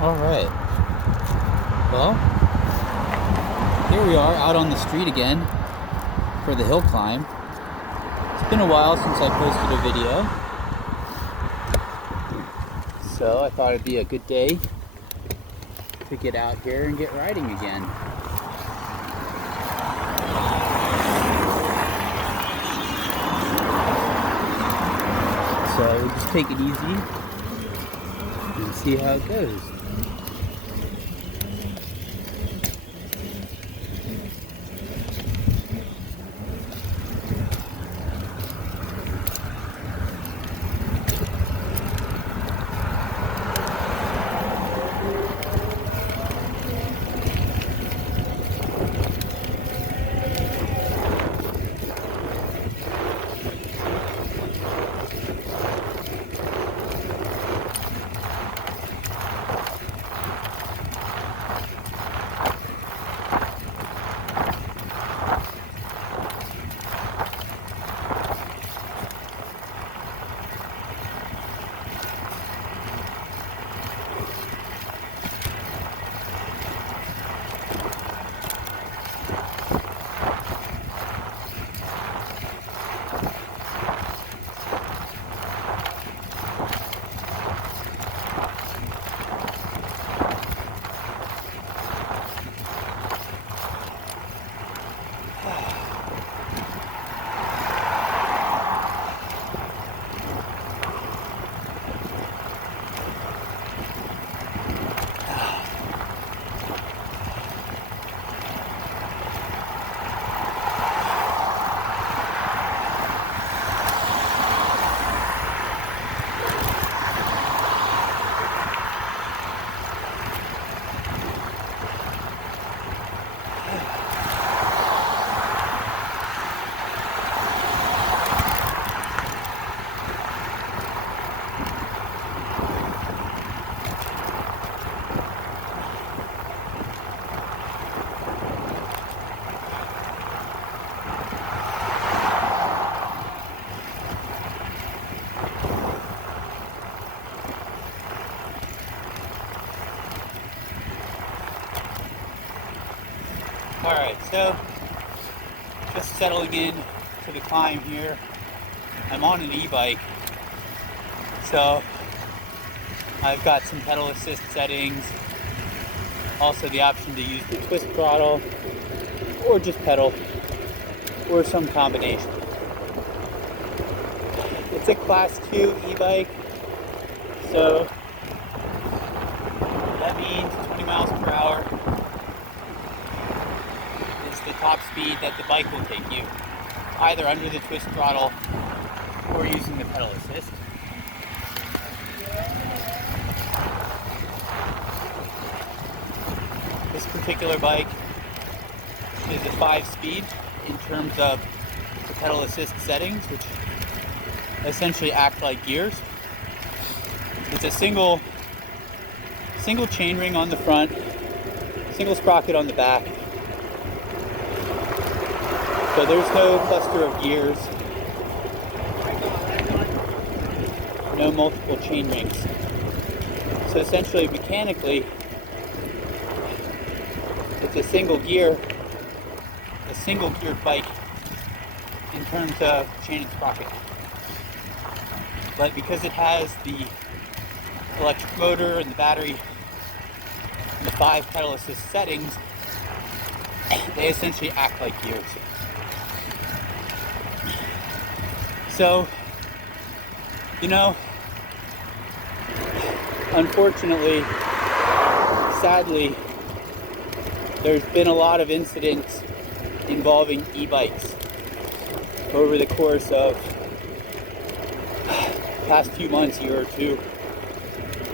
All right. Well, here we are out on the street again for the hill climb. It's been a while since I posted a video, so I thought it'd be a good day to get out here and get riding again. So we'll just take it easy and see how it goes. Alright, so just settling in to the climb here. I'm on an e-bike, so I've got some pedal assist settings, also the option to use the twist throttle, or just pedal, or some combination. It's a class 2 e-bike, so that means 20 miles per hour. The top speed that the bike will take you, either under the twist throttle or using the pedal assist. This particular bike is a 5-speed in terms of the pedal assist settings, which essentially act like gears. It's a single chainring on the front, single sprocket on the back. So there's no cluster of gears, no multiple chain rings. So essentially, mechanically, it's a single geared bike in terms of chain and sprocket. But because it has the electric motor and the battery and the 5 pedal assist settings, they essentially act like gears. So, unfortunately, sadly, there's been a lot of incidents involving e-bikes over the course of the past few months, year or two,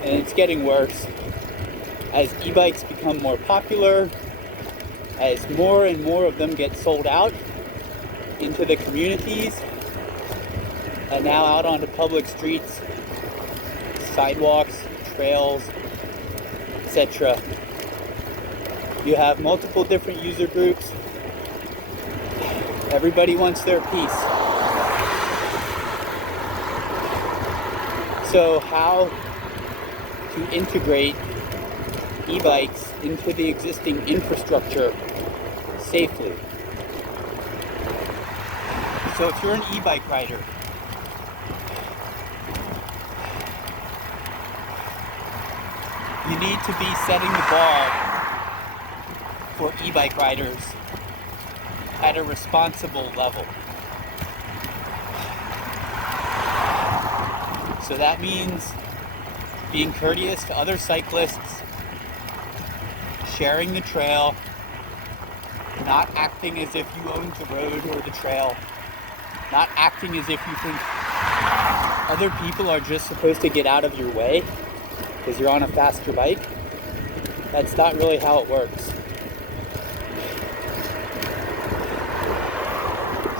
and it's getting worse. As e-bikes become more popular, as more and more of them get sold out into the communities, and now out onto public streets, sidewalks, trails, etc. You have multiple different user groups. Everybody wants their piece. So how to integrate e-bikes into the existing infrastructure safely. So if you're an e-bike rider, you need to be setting the bar for e-bike riders at a responsible level. So that means being courteous to other cyclists, sharing the trail, not acting as if you own the road or the trail, not acting as if you think other people are just supposed to get out of your way because you're on a faster bike. That's not really how it works.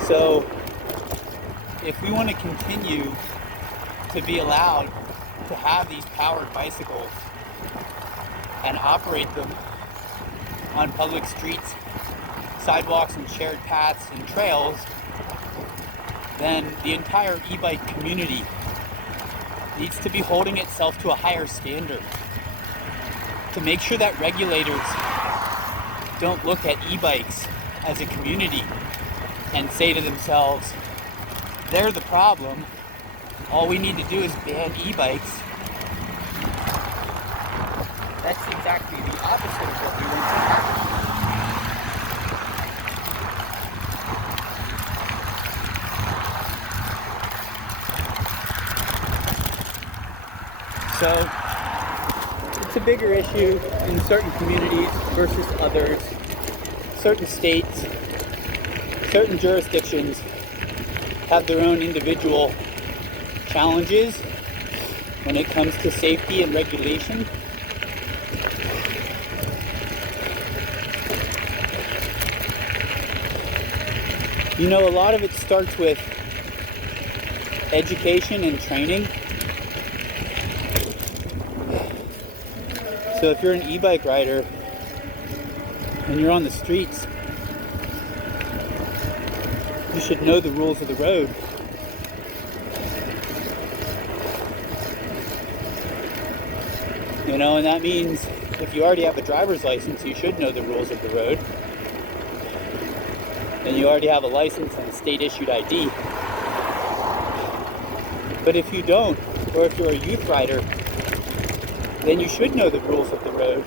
So if we want to continue to be allowed to have these powered bicycles and operate them on public streets, sidewalks, and shared paths and trails, then the entire e-bike community needs to be holding itself to a higher standard to make sure that regulators don't look at e-bikes as a community and say to themselves, they're the problem. All we need to do is ban e-bikes. That's exactly the opposite of what we want to happen. So it's a bigger issue in certain communities versus others. Certain states, certain jurisdictions have their own individual challenges when it comes to safety and regulation. You know, a lot of it starts with education and training. So if you're an e-bike rider and you're on the streets, you should know the rules of the road. You know, and that means if you already have a driver's license, you should know the rules of the road. And you already have a license and a state-issued ID. But if you don't, or if you're a youth rider, then you should know the rules of the road.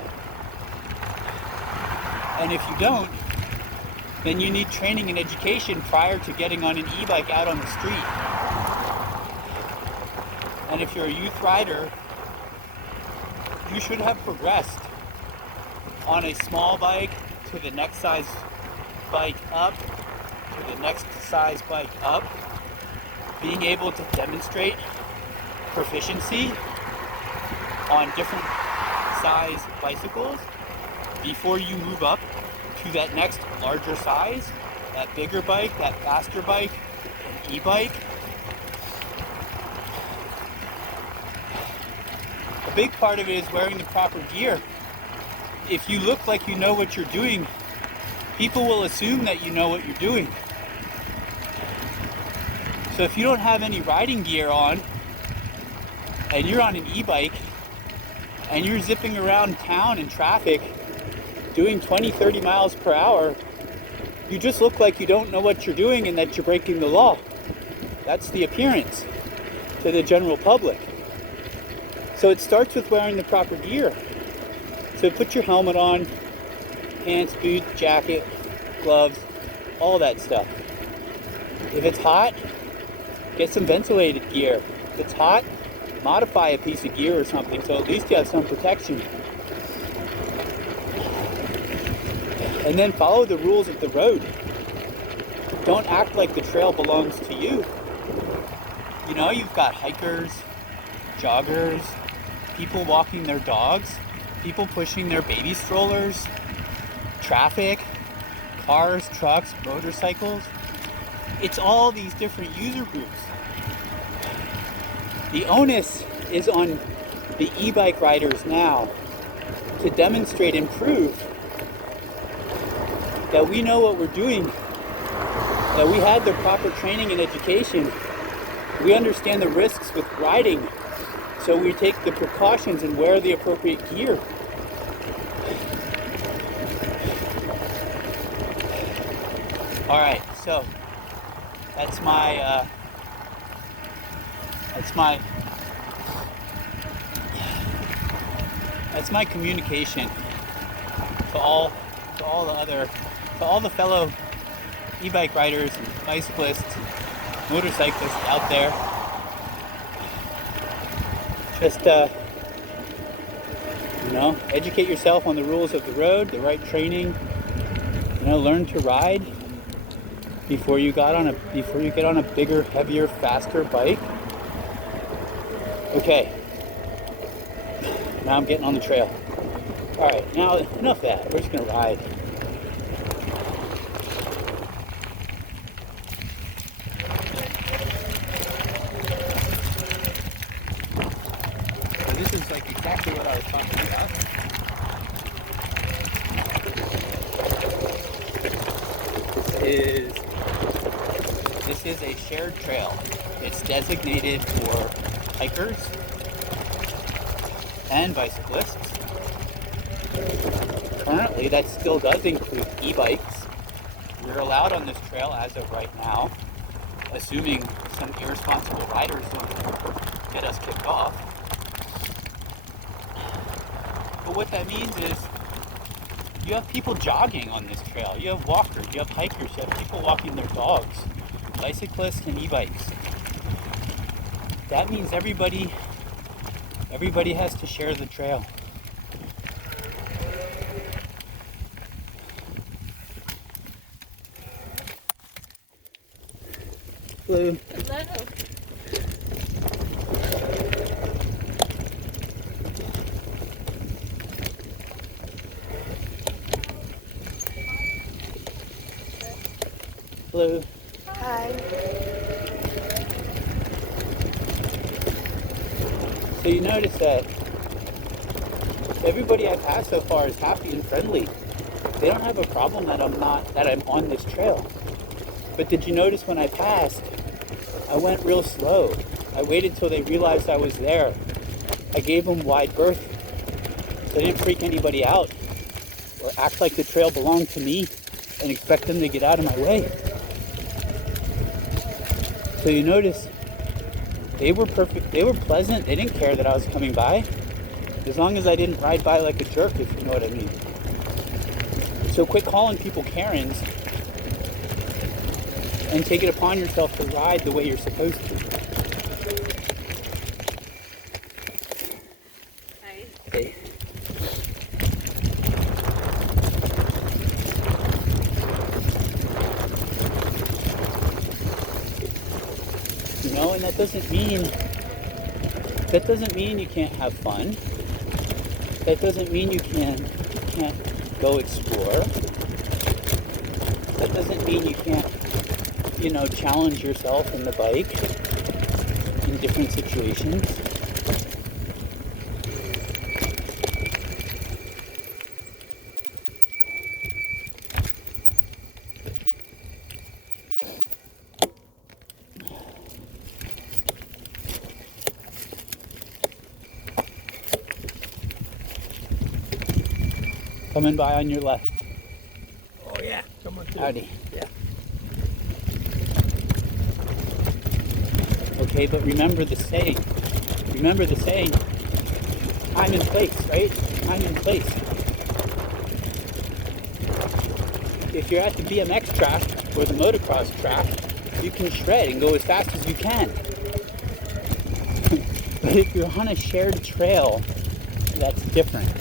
And if you don't, then you need training and education prior to getting on an e-bike out on the street. And if you're a youth rider, you should have progressed on a small bike to the next size bike up, to the next size bike up, being able to demonstrate proficiency on different size bicycles before you move up to that next larger size, that bigger bike, that faster bike, an e-bike. A big part of it is wearing the proper gear. If you look like you know what you're doing, people will assume that you know what you're doing. So if you don't have any riding gear on, and you're on an e-bike, and you're zipping around town in traffic, doing 20, 30 miles per hour, you just look like you don't know what you're doing and that you're breaking the law. That's the appearance to the general public. So it starts with wearing the proper gear. So put your helmet on, pants, boots, jacket, gloves, all that stuff. If it's hot, get some ventilated gear. If it's hot, modify a piece of gear or something so at least you have some protection. And then follow the rules of the road. Don't act like the trail belongs to you. You know, you've got hikers, joggers, people walking their dogs, people pushing their baby strollers, traffic, cars, trucks, motorcycles. It's all these different user groups. The onus is on the e-bike riders now to demonstrate and prove that we know what we're doing, that we had the proper training and education. We understand the risks with riding, so we take the precautions and wear the appropriate gear. All right, so that's my that's my communication to all the fellow e-bike riders and bicyclists, motorcyclists out there. Just educate yourself on the rules of the road, the right training. Learn to ride before you get on a bigger, heavier, faster bike. Okay. Now I'm getting on the trail. All right, now enough of that. We're just gonna ride. So this is like exactly what I was talking about. This is a shared trail. It's designated for hikers and bicyclists. Currently, that still does include e-bikes. You're allowed on this trail as of right now, assuming some irresponsible riders don't get us kicked off. But what that means is you have people jogging on this trail. You have walkers, you have hikers, you have people walking their dogs, bicyclists and e-bikes. That means everybody has to share the trail. Hello. Hello. Hello. Hi. So you notice that everybody I've had so far is happy and friendly. They don't have a problem that I'm on this trail. But did you notice when I passed, I went real slow. I waited till they realized I was there. I gave them wide berth so I didn't freak anybody out or act like the trail belonged to me and expect them to get out of my way. So you notice they were perfect, they were pleasant, they didn't care that I was coming by, as long as I didn't ride by like a jerk, if you know what I mean. So quit calling people Karens and take it upon yourself to ride the way you're supposed to. Hi. Okay. And that doesn't mean you can't have fun. That doesn't mean you can't go explore. That doesn't mean you can't, challenge yourself in the bike in different situations. Coming by on your left. Oh yeah, come on through. Howdy. Yeah. Okay, but remember the saying. Time and place, right? Time and place. If you're at the BMX track or the motocross track, you can shred and go as fast as you can. But if you're on a shared trail, that's different.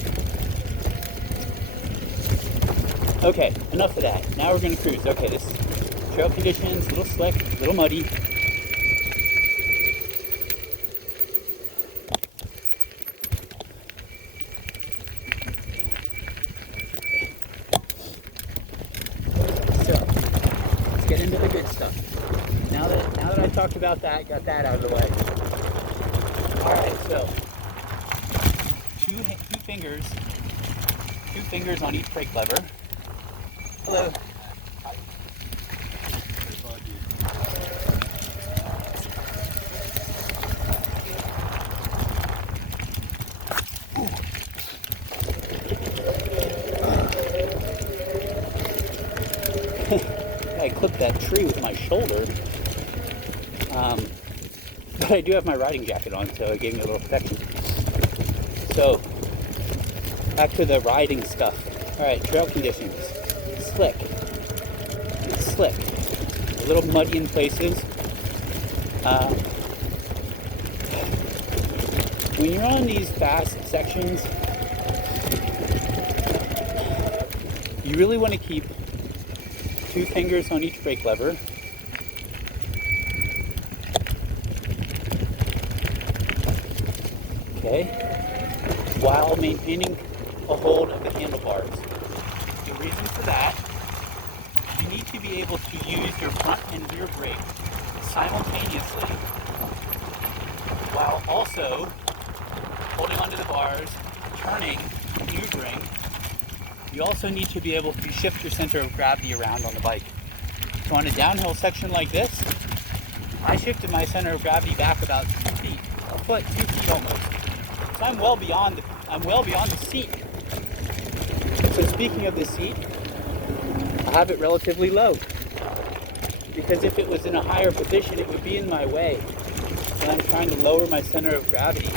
Okay, enough of that. Now we're going to cruise. Okay, this trail conditions, a little slick, a little muddy. So, let's get into the good stuff. Now that I talked about that, got that out of the way. Alright, so, two fingers on each brake lever. Hello. Hi. I clip that tree with my shoulder. But I do have my riding jacket on, so it gave me a little protection. So, back to the riding stuff. Alright, trail conditions. Slick. It's slick. A little muddy in places. When you're on these fast sections, you really want to keep 2 fingers on each brake lever. Okay, while maintaining a hold of the handlebars. The reason for that, you need to be able to use your front and rear brake simultaneously while also holding onto the bars, turning, maneuvering. You also need to be able to shift your center of gravity around on the bike. So on a downhill section like this, I shifted my center of gravity back about 2 feet, a foot, 2 feet almost. So I'm well beyond the seat. So speaking of the seat, I have it relatively low. Because if it was in a higher position, it would be in my way. And I'm trying to lower my center of gravity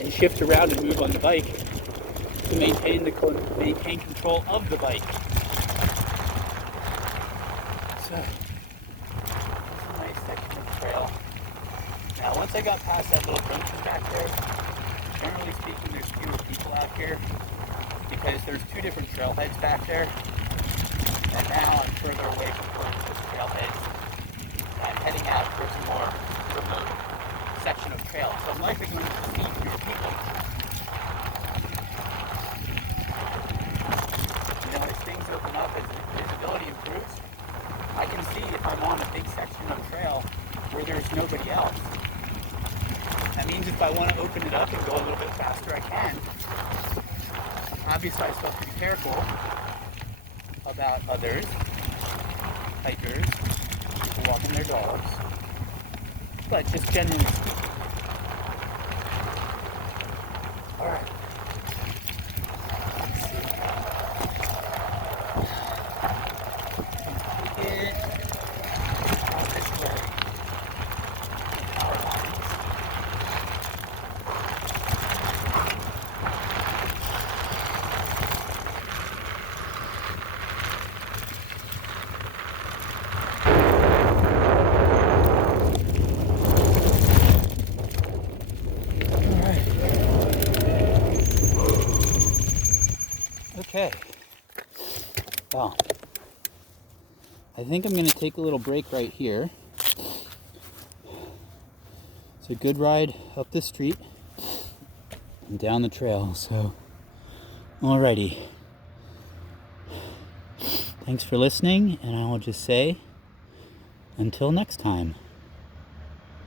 and shift around and move on the bike to maintain control of the bike. So, that's a nice section of trail. Now, once I got past that little junction back there, generally speaking, there's fewer people out here because there's 2 different trailheads back there. And now I'm further away from both of those trailheads. I'm heading out towards a more remote section of trail. So I'm likely going to see fewer people. You know, as things open up, as visibility improves, I can see if I'm on a big section of trail where there's nobody else. That means if I want to open it up and go a little bit faster, I can. Obviously, I still have to be careful about others, hikers, people walking their dogs, but just generally speaking. Alright. Take it out this way. Power lines. Okay. Well, I think I'm going to take a little break right here. It's a good ride up the street and down the trail, so alrighty. Thanks for listening, and I will just say until next time.